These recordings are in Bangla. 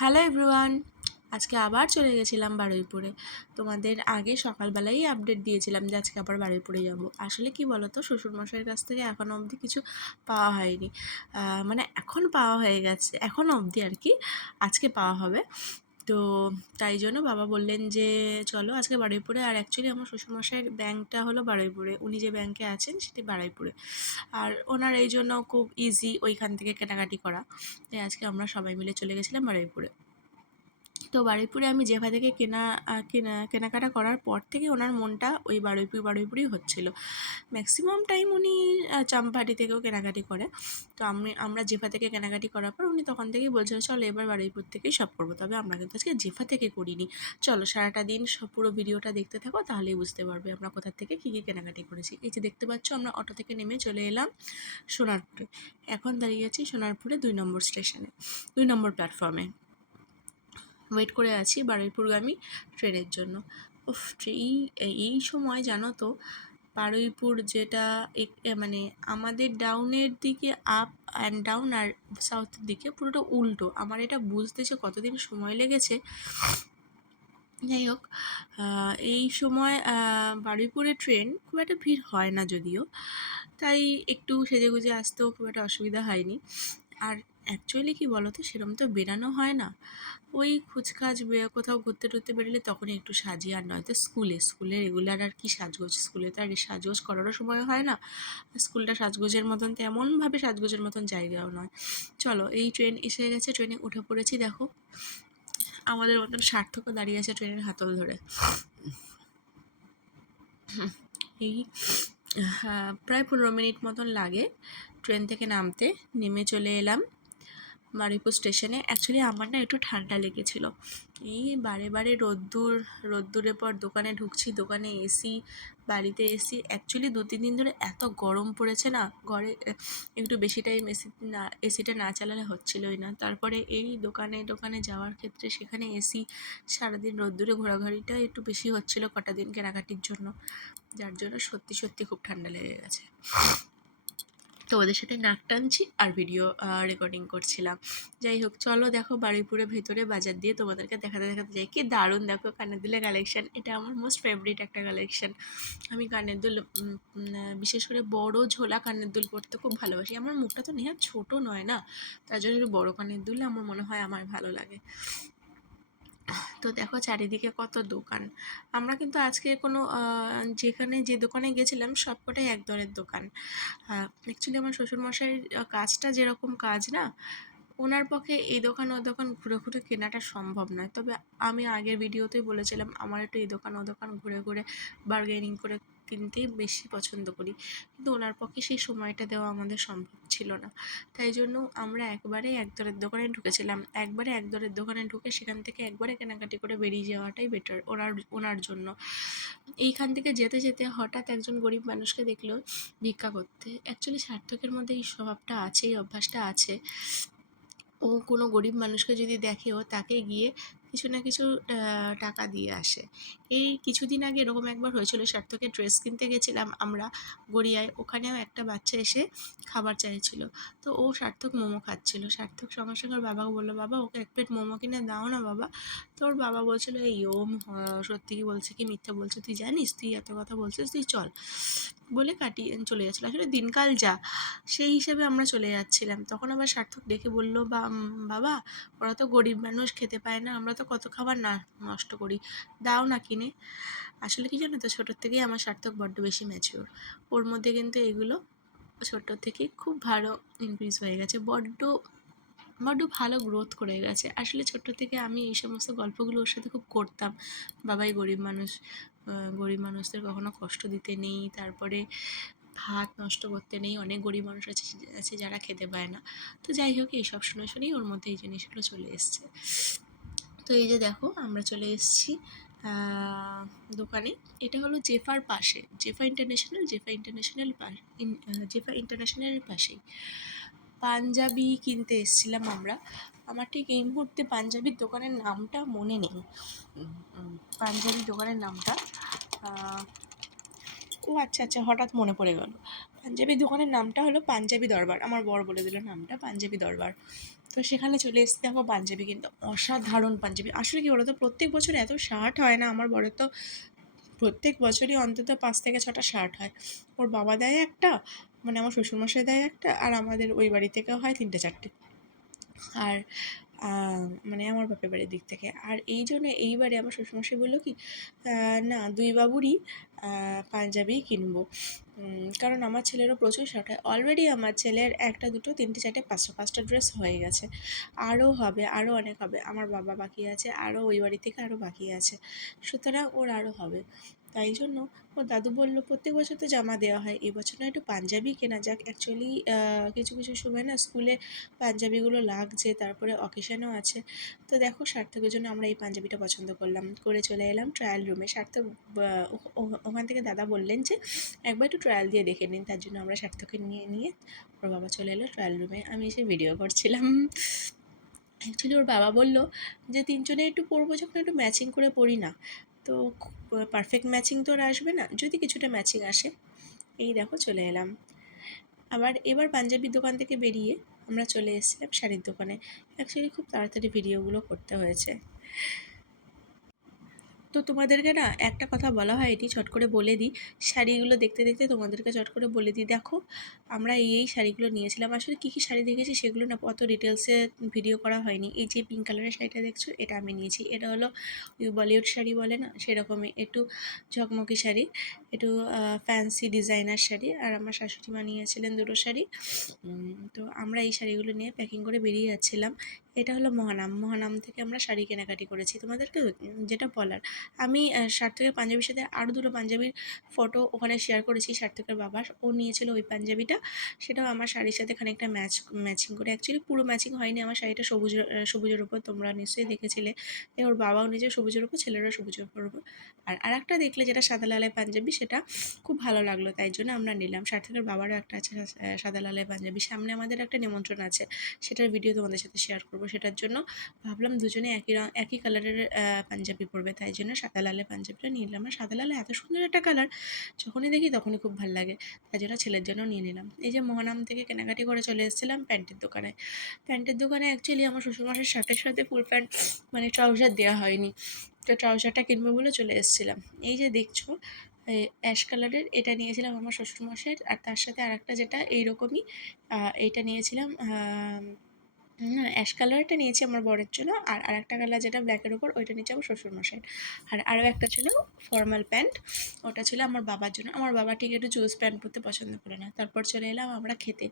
হ্যালো এভরিওয়ান, আজকে আবার চলে গেছিলাম বারুইপুরে। তোমাদের আগে সকালবেলাই আপডেট দিয়েছিলাম যে আজকে আবার বারুইপুরে যাব। আসলে কি বলতো, শ্বশুরমশাইয়ের কাছ থেকে এখন অবধি কিছু পাওয়া হয়নি। মানে এখন পাওয়া হয়ে গেছে, এখন অবধি আর কি আজকে পাওয়া হবে। তো তাই জন্য বাবা বললেন যে, চলো আজকে বারুইপুরে। আর অ্যাকচুয়ালি আমার শ্বশুরমশাইয়ের ব্যাংকটা হলো বারুইপুরে। উনি যে ব্যাংকে আছেন সেটি বারুইপুরে। আর ওনার এই জন্য খুব ইজি ওইখান থেকে কেনাকাটি করা। তাই আজকে আমরা সবাই মিলে চলে গেছিলাম বারুইপুরে। তো বারুইপুরে আমি যেভা থেকে কেনা কেনা, কেনাকাটা করার পর থেকে ওনার মনটা ওই বারুইপুর, বারুইপুরেই হচ্ছিল। ম্যাক্সিমাম টাইম উনি চাম্পাহাটি থেকেও কেনাকাটি করে। তো আমি, আমরা জেফা থেকে কেনাকাটি করার পর উনি তখন থেকেই বলছিল, চলো এবার বারুইপুর থেকেই সব করব। তবে আমরা কিন্তু আজকে জেফা থেকে করিনি। চলো সারাটা দিন সব পুরো ভিডিওটা দেখতে থাকো, তাহলেই বুঝতে পারবে আমরা কোথা থেকে কী কী কেনাকাটি করেছি। এই যে দেখতে পাচ্ছ, আমরা অটো থেকে নেমে চলে এলাম সোনারপুরে। এখন দাঁড়িয়ে আছি সোনারপুরে দুই নম্বর স্টেশনে দুই নম্বর প্ল্যাটফর্মে ওয়েট করে আছি বারুইপুরগামী ট্রেনের জন্য। উফ, এই এই সময় জানো তো, বারুইপুর যেটা মানে আমাদের ডাউনের দিকে আপ অ্যান্ড ডাউন আর সাউথের দিকে পুরোটা উল্টো। আমার এটা বুঝতে যে কতদিন সময় লেগেছে। যাই হোক এই সময় বারুইপুরে ট্রেন খুব একটা ভিড় হয় না যদিও। তাই একটু সেজেগুজে আসতেও খুব একটা অসুবিধা হয়নি। আর অ্যাকচুয়ালি কি তো সেরকম তো বেরানো হয় না। ওই খুচখাচ কোথাও ঘুরতে টুরতে বেরোলে তখনই একটু সাজি আর নয়তো স্কুলে। স্কুলে রেগুলার আর কি সাজগোজ? স্কুলে তো আর সাজগোজ করারও সময় হয় না। স্কুলটা সাজগোজের মতন তো তেমনভাবে সাজগোজের মতন জায়গাও নয়। চলো, এই ট্রেন এসে গেছে ট্রেনে উঠে পড়েছি, দেখো। আমাদের মতন সার্থকও দাঁড়িয়ে আছে ট্রেনের হাতল ধরে। এই প্রায় পনেরো মিনিট মতন লাগে ট্রেন থেকে নামতে। নেমে চলে এলাম। বারুইপুর স্টেশনে। অ্যাকচুয়ালি আমার না একটু ঠান্ডা লেগেছিলো। এই বারে বারে রোদ্দুর, রোদ্দুরের পর দোকানে ঢুকছি, দোকানে এসি বাড়িতে এসি অ্যাকচুয়ালি দু তিন দিন ধরে এত গরম পড়েছে না, ঘরে একটু বেশি টাইম এসি না এসিটা না চালালে হচ্ছিলোই না। তারপরে এই দোকানে দোকানে যাওয়ার ক্ষেত্রে সেখানে এসি সারাদিন রোদ্দুরে ঘোরাঘুরিটা একটু বেশি হচ্ছিল কটা দিন কেনাকাটির জন্য। যার জন্য সত্যি সত্যি খুব ঠান্ডা লেগে গেছে। তো ওদের সাথে নাক টানছি আর ভিডিও রেকর্ডিং করছিলাম। যাই হোক, চলো দেখো বারুইপুরের ভেতরে বাজার দিয়ে তোমাদেরকে দেখাতে দেখাতে যাই। কি দারুণ দেখো কানের দুলের কালেকশান এটা আমার মোস্ট ফেভারিট একটা কালেকশান আমি কানের দুল বিশেষ করে বড় ঝোলা কানের দুল পরতে খুব ভালোবাসি। আমার মুখটা তো নেহাত ছোট নয় না? তার জন্য বড় কানের দুল আমার মনে হয় আমার ভালো লাগে। তো দেখো চারিদিকে কত দোকান। আমরা কিন্তু আজকে কোনো যেখানে যে দোকানে গেছিলাম সবকটাই এক ধরনের দোকান। অ্যাকচুয়ালি আমার শ্বশুরমশাইয়ের কাজটা যেরকম কাজ না, ওনার পক্ষে এই দোকান ও দোকান ঘুরে ঘুরে কেনাটা সম্ভব নয়। তবে আমি আগের ভিডিওতেই বলেছিলাম, আমার একটু এই দোকান ও দোকান ঘুরে ঘুরে বার্গেনিং করে কিনতেই বেশি পছন্দ করি। কিন্তু ওনার পক্ষে সেই সময়টা দেওয়া আমাদের সম্ভব ছিল না। তাই জন্য আমরা একবারে এক দরের দোকানে ঢুকেছিলাম। একবারে এক দরের দোকানে ঢুকে সেখান থেকে একবারে কেনাকাটি করে বেরিয়ে যাওয়াটাই বেটার ওনার ওনার জন্য। এইখান থেকে যেতে যেতে হঠাৎ একজন গরিব মানুষকে দেখল ভিক্ষা করতে। অ্যাকচুয়ালি সার্থকের মধ্যে এই স্বভাবটা আছে, এই অভ্যাসটা আছে। ও কোনো গরিব মানুষকে যদি দেখে ও তাকে গিয়ে কিছু না কিছু টাকা দিয়ে আসে। এই কিছুদিন আগে এরকম একবার হয়েছিল সার্থকের ড্রেস কিনতে গেছিলাম আমরা গড়িয়ায়। ওখানেও একটা বাচ্চা এসে খাবার চাইছিল। তো ও সার্থক মোমো খাচ্ছিল। সার্থক সঙ্গে সঙ্গে ওর বাবাকে বলল বাবা ওকে এক প্লেট মোমো কিনে দাও না বাবা। তো ওর বাবা বলছিল এই ও আহ, সত্যি কি বলছে কি মিথ্যা বলছে তুই জানিস? তুই এত কথা বলছিস তুই চল। বলে কাটিয়ে চলে যাচ্ছিল। আসলে দিনকাল যা সেই হিসেবে আমরা চলে যাচ্ছিলাম। তখন আবার সার্থক ডেকে বলল বা বাবা ওরা তো গরিব মানুষ খেতে পায় না। আমরা তো কত খাবার না, নষ্ট করি। দাও না কিনে। আসলে কি জানো তো ছোটোর থেকেই আমার সার্থক বড্ড বেশি ম্যাচিওর ওর মধ্যে কিন্তু এগুলো ছোটোর থেকেই খুব ভালো ইনক্রিজ হয়ে গেছে। বড্ড বড্ড ভালো গ্রোথ করে গেছে। আসলে ছোট্ট থেকে আমি এই সমস্ত গল্পগুলো ওর সাথে খুব করতাম। বাবাই গরিব মানুষ গরিব মানুষদের কখনো কষ্ট দিতে নেই। তারপরে ভাত নষ্ট করতে নেই। অনেক গরিব মানুষ আছে আছে যারা খেতে পায় না। তো যাই হোক এইসব শুনে শুনেই ওর মধ্যে এই জিনিসগুলো চলে এসছে। তো এই যে দেখো, আমরা চলে এসেছি দোকানে। এটা হলো জেফার পাশে, জেফা ইন্টারন্যাশনাল জেফা ইন্টারন্যাশনাল জেফা ইন্টারন্যাশনালের পাশেই। পাঞ্জাবি কিনতে এসেছিলাম আমরা। আমার ঠিক এই মুহূর্তে পাঞ্জাবির দোকানের নামটা মনে নেই। পাঞ্জাবি দোকানের নামটা ও আচ্ছা আচ্ছা হঠাৎ মনে পড়ে গেল। পাঞ্জাবি দোকানের নামটা হলো পাঞ্জাবি দরবার। আমার বর বলে দিল নামটা, পাঞ্জাবি দরবার। তো সেখানে চলে এসেছি। দেখো, পাঞ্জাবি কিন্তু অসাধারণ পাঞ্জাবি। আসলে কি বলতো, প্রত্যেক বছর এত শার্ট হয় না। আমার বরের তো প্রত্যেক বছরই অন্তত পাঁচ থেকে ছটা শার্ট হয়। ওর বাবা দেয় একটা মানে আমার শ্বশুরমশাই দেয় একটা, আর আমাদের ওই বাড়ি থেকেও হয় তিনটে, চারটে। আর মানে আমার বাপের বাড়ির দিক থেকে। আর এই জন্য এইবারে আমার শ্বশুরমশাই বলল কি না, দুই বাবুরই পাঞ্জাবি কিনবো। কারণ আমার ছেলেরও প্রচুর শার্ট হয়। অলরেডি আমার ছেলের একটা, দুটো, তিনটে, চারটে, পাঁচটা পাঁচটা ড্রেস হয়ে গেছে। আরও হবে আরও অনেক হবে। আমার বাবা বাকি আছে আরও ওই বাড়ি থেকে আরও বাকি আছে। সুতরাং ওর আরও হবে। তাই জন্য ওর দাদু বলল, প্রত্যেক বছর তো জামা দেওয়া হয়। এই বছর না একটু পাঞ্জাবি কেনা যাক। অ্যাকচুয়ালি কিছু কিছু সময় না স্কুলে পাঞ্জাবিগুলো লাগছে, তারপরে অকেশানও আছে। তো দেখো, সার্থকের জন্য আমরা এই পাঞ্জাবিটা পছন্দ করলাম। করে চলে এলাম ট্রায়াল রুমে সার্থক ওখান থেকে দাদা বললেন যে, একবার একটু ট্রায়াল দিয়ে দেখে নিন। তার জন্য আমরা সার্থককে নিয়ে নিয়ে ওর বাবা চলে এলো ট্রায়াল রুমে আমি এসে ভিডিও করছিলাম। অ্যাকচুয়ালি ওর বাবা বলল যে, তিনজনে একটু পরবো, যখন একটু ম্যাচিং করে পড়ি না। তো পারফেক্ট ম্যাচিং তো আর আসবে না, যদি কিছুটা ম্যাচিং আসে। এই দেখো চলে এলাম। আবার এবার পাঞ্জাবির দোকান থেকে বেরিয়ে আমরা চলে এসেছিলাম শাড়ির দোকানে। অ্যাকচুয়ালি খুব তাড়াতাড়ি ভিডিওগুলো করতে হয়েছে। তো তোমাদেরকে না একটা কথা বলা হয়, এটি চট করে বলে দিই। শাড়িগুলো দেখতে দেখতে তোমাদেরকে চট করে বলে দিই। দেখো, আমরা এই এই শাড়িগুলো নিয়েছিলাম। আসলে কী কী শাড়ি দেখেছি সেগুলো না অত ডিটেলসে ভিডিও করা হয়নি। এই যে পিঙ্ক কালারের শাড়িটা দেখছ, এটা আমি নিয়েছি। এটা হলো ওই বলিউড শাড়ি বলে না, সেরকমই। একটু ঝকমকি শাড়ি, একটু ফ্যান্সি ডিজাইনার শাড়ি। আর আমার শাশুড়ি মা নিয়েছিলেন দুটো শাড়ি। তো আমরা এই শাড়িগুলো নিয়ে প্যাকিং করে বেরিয়ে যাচ্ছিলাম। এটা হলো মহানাম। মহানাম থেকে আমরা শাড়ি কেনাকাটি করেছি। তোমাদেরকে যেটা বলার, আমি সার্থকের পাঞ্জাবির সাথে আরও দুটো পাঞ্জাবির ফটো ওখানে শেয়ার করেছি সার্থকের বাবার। ও নিয়েছিল ওই পাঞ্জাবিটা। সেটাও আমার শাড়ির সাথে খানিকটা ম্যাচ ম্যাচিং করে। অ্যাকচুয়ালি পুরো ম্যাচিং হয়নি। আমার শাড়িটা সবুজ, সবুজের উপর তোমরা নিশ্চয়ই দেখেছিলে। ওর বাবাও নিজে সবুজের উপর ছেলেরা সবুজের উপর। উপর। আর আরেকটা দেখলে যেটা সাদা লালের পাঞ্জাবি, সেটা খুব ভালো লাগল। তাই জন্য আমরা নিলাম। সার্থকের বাবারও একটা আছে সাদা লালের পাঞ্জাবি। সামনে আমাদের একটা নিমন্ত্রণ আছে। সেটার ভিডিও তোমাদের সাথে শেয়ার করব। সেটার জন্য। ভাবলাম দুজনে একই রং, একই কালারের পাঞ্জাবি পরবে। তাই জন্য সাদা লালের পাঞ্জাবিটা নিয়ে নিলাম। আর সাদা লালে এত সুন্দর একটা কালার যখনই দেখি তখনই খুব ভালো লাগে। তাই জন্য ছেলের জন্য নিয়ে নিলাম। এই যে মহানাম থেকে কেনাকাটি করে চলে এসেছিলাম প্যান্টের দোকানে। প্যান্টের দোকানে অ্যাকচুয়ালি আমার শ্বশুরমশাইয়ের শার্টের সাথে ফুল প্যান্ট মানে ট্রাউজার দেওয়া হয়নি। তো ট্রাউজারটা কিনবো বলে চলে এসেছিলাম। এই যে দেখছ অ্যাশ কালারের এটা নিয়েছিলাম আমার শ্বশুরমশাইয়ের। আর তার সাথে আরেকটা যেটা এইরকমই এইটা নিয়েছিলাম না অ্যাশ কালারটা নিয়েছি আমার বরের জন্য আর আরেকটা কালার যেটা ব্ল্যাকের ওপর ওইটা নিয়েছি আমার শ্বশুরমশাইয়ের। আর আরও একটা ছিল ফর্মাল প্যান্ট ওটা ছিল আমার বাবার জন্য। আমার বাবা ঠিক একটু জুস প্যান্ট পরতে পছন্দ করে না। তারপর চলে এলাম আমরা খেতে।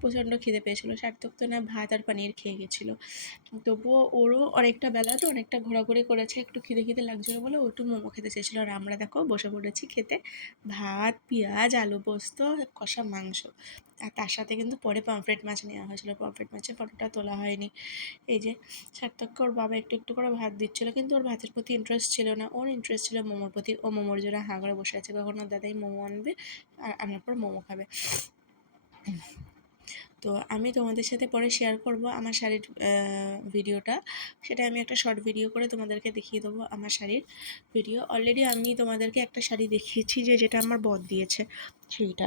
প্রচণ্ড খিদে পেয়েছিলো সার্থক তো না ভাত আর পানির খেয়ে গেছিল। তবুও ওরও অনেকটা বেলা তো, অনেকটা ঘোরাঘুরি করেছে, একটু খিদে খিদে লাগছিল বলে ও একটু মোমো খেতে চেয়েছিলো। আর আমরা দেখো বসে পড়েছি খেতে। ভাত, পেঁয়াজ, আলু পোস্ত, কষা মাংস। আর তার সাথে কিন্তু পরে পমফ্রেট মাছ নেওয়া হয়েছিল। পমফ্রেট মাছের ফটোটা তোলা হয়নি। এই যে সার্থককে ওর বাবা একটু একটু করে ভাত দিচ্ছিল, কিন্তু ওর ভাতের প্রতি ইন্টারেস্ট ছিল না। ওর ইন্টারেস্ট ছিল মোমোর প্রতি। ও মোমোর জন্য হাঁ করে বসে আছে। কখন ওর দাদাই মোমো আনবে, আর আনার পর মোমো খাবে। তো আমি তোমাদের সাথে পরে শেয়ার করব আমার শাড়ির ভিডিওটা সেটা আমি একটা শর্ট ভিডিও করে তোমাদেরকে দেখিয়ে দেবো আমার শাড়ির ভিডিও অলরেডি আমি তোমাদেরকে একটা শাড়ি দেখিয়েছি যে, যেটা আমার বর দিয়েছে, সেইটা।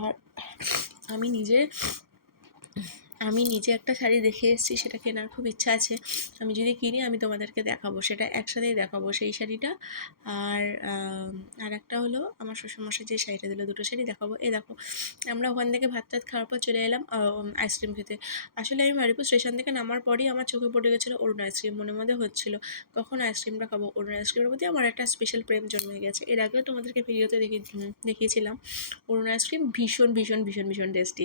আর আমি নিজে আমি নিজে একটা শাড়ি দেখে এসেছি, সেটা কেনার খুব ইচ্ছা আছে। আমি যদি কিনি, আমি তোমাদেরকে দেখাবো। সেটা একসাথেই দেখাবো সেই শাড়িটা। আর আর একটা হলো আমার শ্বশুরমশাই যে শাড়িটা দিল, দুটো শাড়ি দেখাবো। এ দেখো, আমরা ওখান থেকে ভাত টাত খাওয়ার পর চলে এলাম আইসক্রিম খেতে। আসলে আমি মারিপুর স্টেশন থেকে নামার পরই আমার চোখে পড়ে গেছিল অরুণ আইসক্রিম, মনে মধ্যে হচ্ছিল, কখন আইসক্রিমটা খাব? অরুণ আইসক্রিমের প্রতি আমার একটা স্পেশাল প্রেম জন্মে গেছে। এর আগেও তোমাদেরকে ভিডিওতে দেখি দেখিয়েছিলাম। অরুণ আইসক্রিম ভীষণ ভীষণ ভীষণ ভীষণ টেস্টি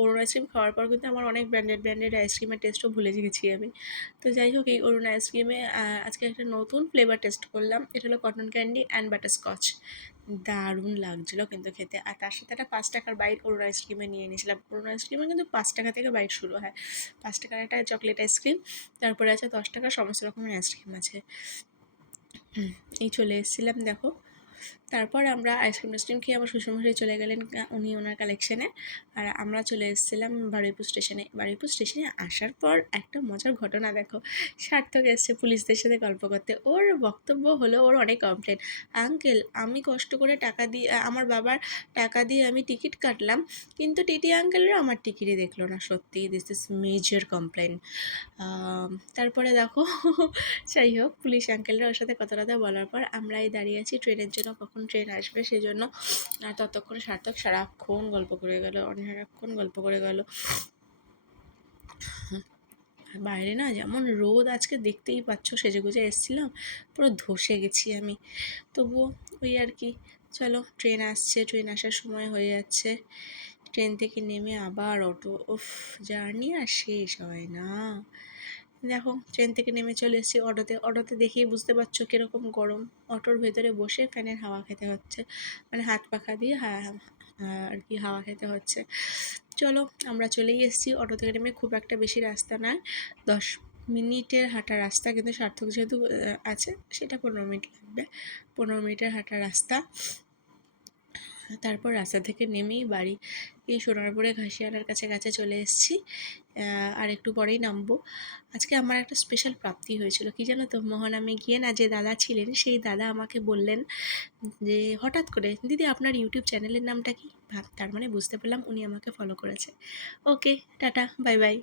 অরুণ আইসক্রিম খাওয়ার পর কিন্তু আমার অনেক ব্র্যান্ডেড ব্র্যান্ডেড আইসক্রিমের টেস্টও ভুলে গেছি আমি। তো যাই হোক, এই অরুণ আইসক্রিমে আজকে একটা নতুন ফ্লেভার টেস্ট করলাম। এটা হলো কটন ক্যান্ডি অ্যান্ড বাটারস্কচ দারুণ লাগছিল কিন্তু খেতে। আর তার সাথে একটা পাঁচ টাকার বাইট অরুণ আইসক্রিমে নিয়ে নিয়েছিলাম অরুণ আইসক্রিমে কিন্তু পাঁচ টাকা থেকে বাইট শুরু হয়। পাঁচ টাকার একটা চকলেট আইসক্রিম তারপরে আছে দশ টাকার সমস্ত রকমের আইসক্রিম আছে। এই চলে এসেছিলাম, দেখো। তারপর আমরা আইসক্রিম টাইসক্রিম খেয়ে আমার শ্বশুরমশাই চলে গেলেন উনি ওনার কালেকশানে আর আমরা চলে এসেছিলাম বারুইপুর স্টেশনে বারুইপুর স্টেশনে আসার পর একটা মজার ঘটনা দেখো। সার্থক এসছে পুলিশদের সাথে গল্প করতে। ওর বক্তব্য হলো, ওর অনেক কমপ্লেন আঙ্কেল, আমি কষ্ট করে টাকা দিয়ে আমার বাবার টাকা দিয়ে আমি টিকিট কাটলাম, কিন্তু টিটি আঙ্কেলরা আমার টিকিটই দেখল না। সত্যি দিস ইজ মেজর কমপ্লেন তারপরে দেখো, যাই হোক, পুলিশ আঙ্কেলরা ওর সাথে কথা বলার পর আমরাই দাঁড়িয়ে আছি ট্রেনের জন্য কখন ট্রেন আসবে সেজন্য, আর ততক্ষণ সার্থক সারাক্ষণ গল্প করে গেল অনেক সারাক্ষণ গল্প করে গেল। বাইরে না যেমন রোদ আজকে দেখতেই পাচ্ছ, সেজে গুজে এসেছিলাম, পুরো ধসে গেছি আমি। তবুও ওই আর কি, চলো ট্রেন আসছে ট্রেন আসার সময় হয়ে যাচ্ছে। ট্রেন থেকে নেমে আবার অটো উফ জার্নি আর শেষ হয় না। দেখো ট্রেন থেকে নেমে চলে এসেছি অটোতে। অটোতে দেখেই বুঝতে পারছ কীরকম গরম। অটোর ভেতরে বসে ফ্যানের হাওয়া খেতে হচ্ছে। মানে হাত পাখা দিয়ে আর কি হাওয়া খেতে হচ্ছে। চলো, আমরা চলেই এসেছি অটো থেকে নেমে। খুব একটা বেশি রাস্তা নয়। দশ মিনিটের হাঁটা রাস্তা, কিন্তু সার্থক যেহেতু আছে, সেটা পনেরো মিনিট লাগবে। পনেরো মিনিটের হাঁটা রাস্তা। তারপর রাস্তা থেকে নেমেই বাড়ি এই সোনারপুরে ঘাসিয়ানার কাছে কাছে চলে এসেছি। আর একটু পরেই নামবো। আজকে আমার একটা স্পেশাল প্রাপ্তি হয়েছিল। কি জানো তো, মহানামে গিয়ে না যে দাদা ছিলেন, সেই দাদা আমাকে বললেন যে, হঠাৎ করে, দিদি, আপনার ইউটিউব চ্যানেলের নামটা কি? তার মানে বুঝতে পারলাম উনি আমাকে ফলো করেছে। ওকে টাটা বাই বাই